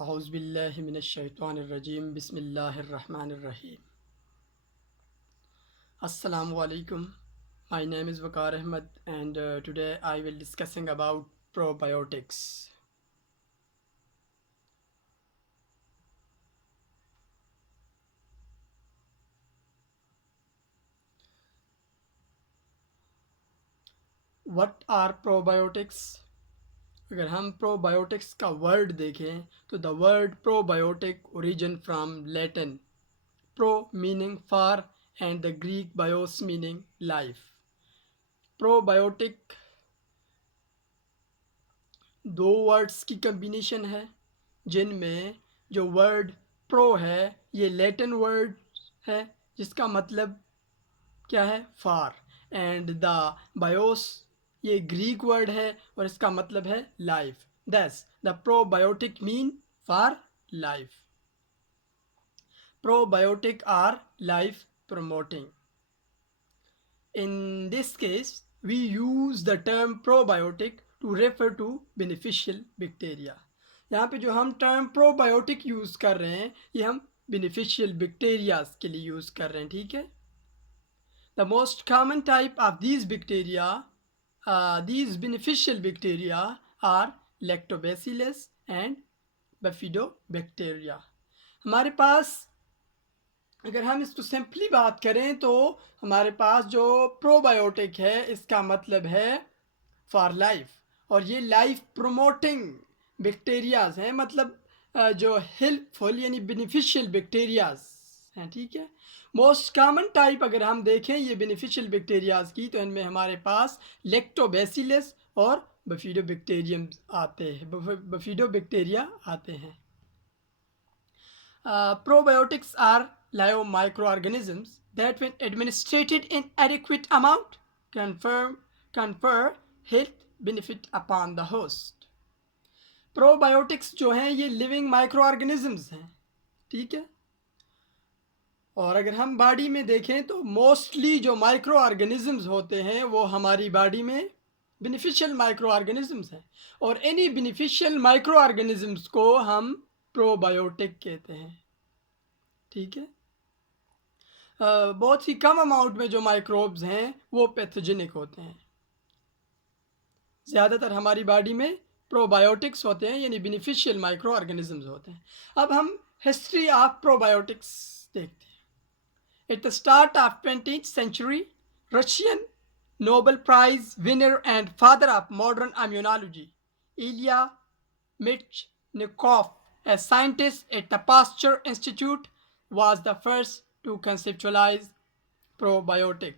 A'udzubillahi minash-shaytanir-rajim. Bismillahir-rahmanir-rahim. Assalamu alaikum. My name is Waqar Ahmed and today I will discussing about probiotics. What are probiotics? अगर हम probiotics का word देखें तो the word probiotic origin from Latin pro meaning for and the Greek BIOS meaning life. Probiotic दो words की combination है जिनमें जो वर्ड प्रो है ये लैटिन वर्ड है जिसका मतलब क्या है फॉर, एंड द बायोस ये ग्रीक वर्ड है और इसका मतलब है लाइफ. दस the probiotic mean for life. Probiotic our life promoting. In this case, we use the term probiotic to refer to beneficial bacteria. यहाँ पे जो हम टर्म प्रोबायोटिक यूज़ कर रहे हैं ये हम बेनिफिशियल बैक्टीरियाज के लिए यूज़ कर रहे हैं. ठीक है. The most common type of these bacteria, these beneficial bacteria are lactobacillus and bifidobacteria. हमारे पास अगर हम इसको सिंपली बात करें तो हमारे पास जो प्रोबायोटिक है इसका मतलब है फॉर लाइफ, और ये लाइफ प्रोमोटिंग बैक्टीरियाज हैं, मतलब जो हेल्पफुल यानी बेनिफिशियल बैक्टीरियाज हैं. ठीक है. मोस्ट कॉमन टाइप अगर हम देखें ये बेनिफिशियल बैक्टीरियाज की तो इनमें हमारे पास लैक्टोबैसिलस और बफिडोबैक्टीरियम आते हैं, बफिडोबैक्टीरिया आते हैं. Probiotics are live microorganisms that when administered in adequate amount confer health benefit upon the host. Probiotics जो हैं ये लिविंग माइक्रो ऑर्गेनिजम्स हैं. ठीक है. और अगर हम बॉडी में देखें तो मोस्टली जो माइक्रो ऑर्गेनिजम्स होते हैं वो हमारी बॉडी में बेनिफिशियल माइक्रो ऑर्गेनिजम्स हैं, और एनी बेनिफिशियल माइक्रो ऑर्गेनिजम्स को हम प्रोबायोटिक कहते हैं. ठीक है. बहुत ही कम अमाउंट में जो माइक्रोब्स हैं वो पैथोजेनिक होते हैं. ज़्यादातर हमारी बॉडी में प्रोबायोटिक्स होते हैं यानी बेनिफिशियल माइक्रो ऑर्गेनिजम्स होते हैं. अब हम हिस्ट्री ऑफ प्रोबायोटिक्स देखते हैं. At the start of 20th century, Russian Nobel prize winner and father of modern immunology Ilya Metchnikov, a scientist at the Pasteur Institute, was the first to conceptualize probiotic.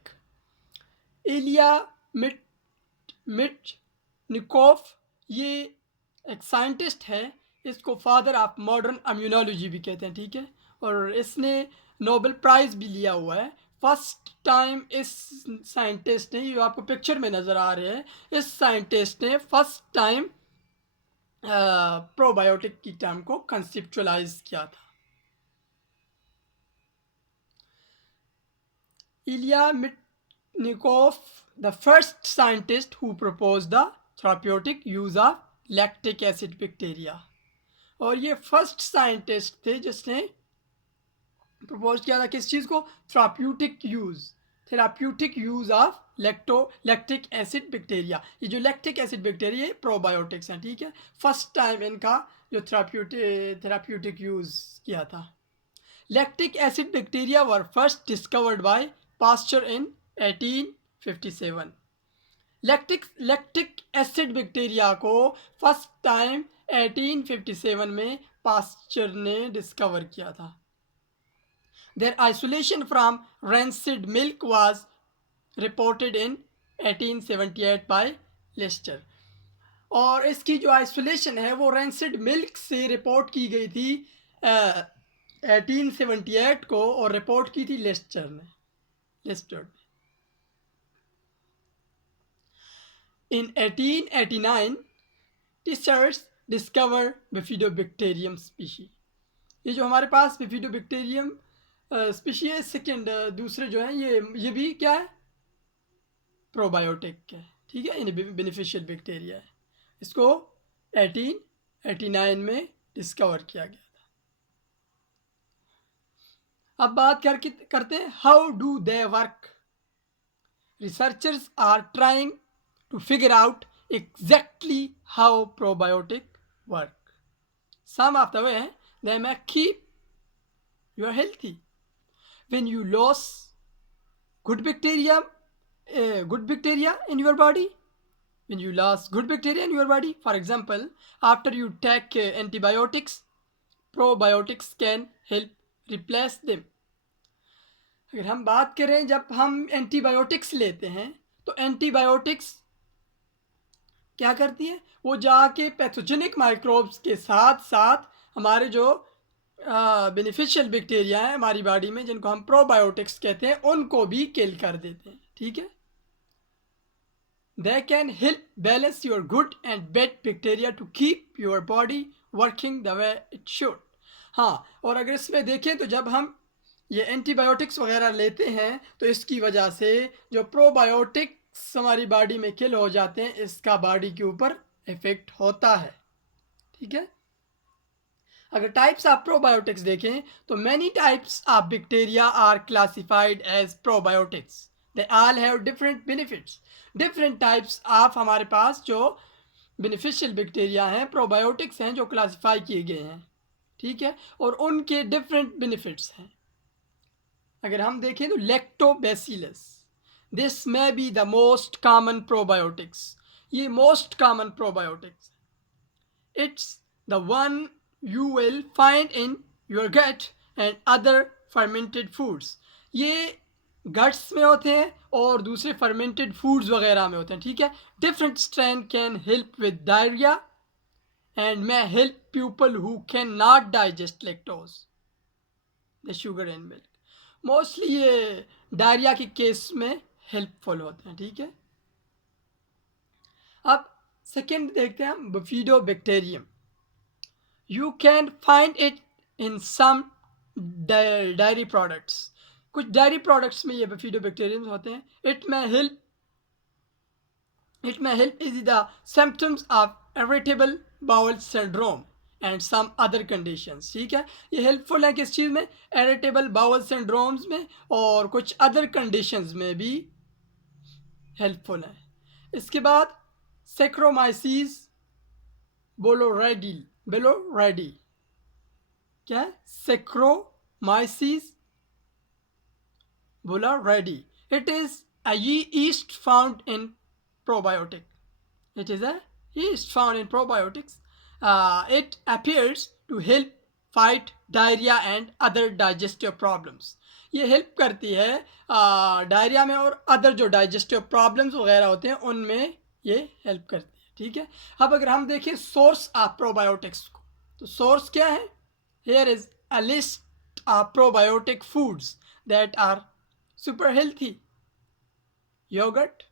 इलिया मिचनिकोव ये एक scientist है, इसको father of modern immunology भी कहते हैं. ठीक है. और इसने नोबेल प्राइज़ भी लिया हुआ है. फर्स्ट टाइम इस साइंटिस्ट ने, ये आपको पिक्चर में नज़र आ रहे हैं, इस साइंटिस्ट ने फर्स्ट टाइम प्रोबायोटिक की टर्म को कंसेप्चुअलाइज किया था. Ilya Metchnikov the first scientist who propose the therapeutic use of lactic acid bacteria. और ये फर्स्ट साइंटिस्ट थे जिसने प्रपोज किया था किस चीज़ को, therapeutic use of lactic acid bacteria. ये जो लैक्टिक एसिड बैक्टीरिया ये प्रोबायोटिक्स हैं. ठीक है. फर्स्ट टाइम इनका जो थेराप्यूटिक यूज़ किया था. Lactic acid bacteria were first discovered by Pasteur in 1857. Lactic acid bacteria को फर्स्ट टाइम 1857 में पास्चर ने डिस्कवर किया था. Their isolation from rancid milk was reported in 1878 by Lister. और इसकी जो आइसोलेशन है वो रैंसिड मिल्क से रिपोर्ट की गई थी 1878 को, और रिपोर्ट की थी लेस्टर ने. In 1889 researchers discovered Bifidobacterium species. ये जो हमारे पास Bifidobacterium स्पीशीज सेकेंड दूसरे जो हैं ये भी क्या है, प्रोबायोटिक है. ठीक है. यानी बेनिफिशियल बैक्टीरिया है. इसको 1889 में डिस्कवर किया गया था। अब बात करते हैं how do they work. Researchers are trying to figure out exactly how probiotic work. Some of the way they may keep you healthy. When you lose good bacteria, good bacteria in your body, when you lose good bacteria in your body, for example, after you take antibiotics, probiotics can help replace them. अगर हम बात करें जब हम antibiotics लेते हैं तो antibiotics क्या करती है, वो जाके पैथोजेनिक माइक्रोब्स के साथ साथ हमारे जो बेनिफिशियल बैक्टीरिया हैं हमारी बॉडी में जिनको हम प्रोबायोटिक्स कहते हैं उनको भी किल कर देते हैं। ठीक है, they can help balance your good and bad bacteria to keep your body working the way it should. हाँ, और अगर इसमें देखें तो जब हम ये एंटीबायोटिक्स वगैरह लेते हैं तो इसकी वजह से जो प्रोबायोटिक्स हमारी बॉडी में किल हो जाते हैं इसका बॉडी के ऊपर इफेक्ट होता है। ठीक है, अगर टाइप्स ऑफ प्रोबायोटिक्स देखें तो many types of bacteria are classified as probiotics. They all have different benefits. Different types of हमारे पास जो बेनिफिशियल बैक्टीरिया हैं प्रोबायोटिक्स हैं जो क्लासिफाई किए गए हैं। ठीक है, और उनके डिफरेंट बेनिफिट्स हैं। अगर हम देखें तो lactobacillus, this may be the most common probiotics. ये most common probiotics, it's the one you will find in your gut and other fermented foods. ये गट्स में होते हैं और दूसरे फर्मेंटेड फूड्स वगैरह में होते हैं। ठीक है, different strain can help with diarrhoea and may help people who cannot digest lactose, the sugar and milk. Mostly ये डायरिया के केस में हेल्पफुल होते हैं। ठीक है, अब सेकेंड देखते हैं हम बफिडोबैक्टीरियम। You can find it in some dairy products. कुछ डायरी प्रोडक्ट्स में ये बफिडोबैक्टीरियम होते हैं। It may help ease the symptoms of irritable bowel syndrome and some other conditions. ठीक है, ये हेल्पफुल है किस चीज़ में, इरिटेबल बाउल सिंड्रोम्स में और कुछ अदर कंडीशंस में भी हेल्पफुल है। इसके बाद सेक्रोमाइसिस बेलोरेडी क्या है, saccharomyces boulardii. It is a yeast found in probiotic. It is a yeast found in probiotics. It appears to help fight diarrhea and other digestive problems. ये help करती है डायरिया में और अदर जो digestive problems वगैरह होते हैं उनमें ये हेल्प करती है। ठीक है, अब अगर हम देखें सोर्स ऑफ प्रोबायोटिक्स को तो सोर्स क्या है, here is a list of probiotic foods that are super healthy: yogurt,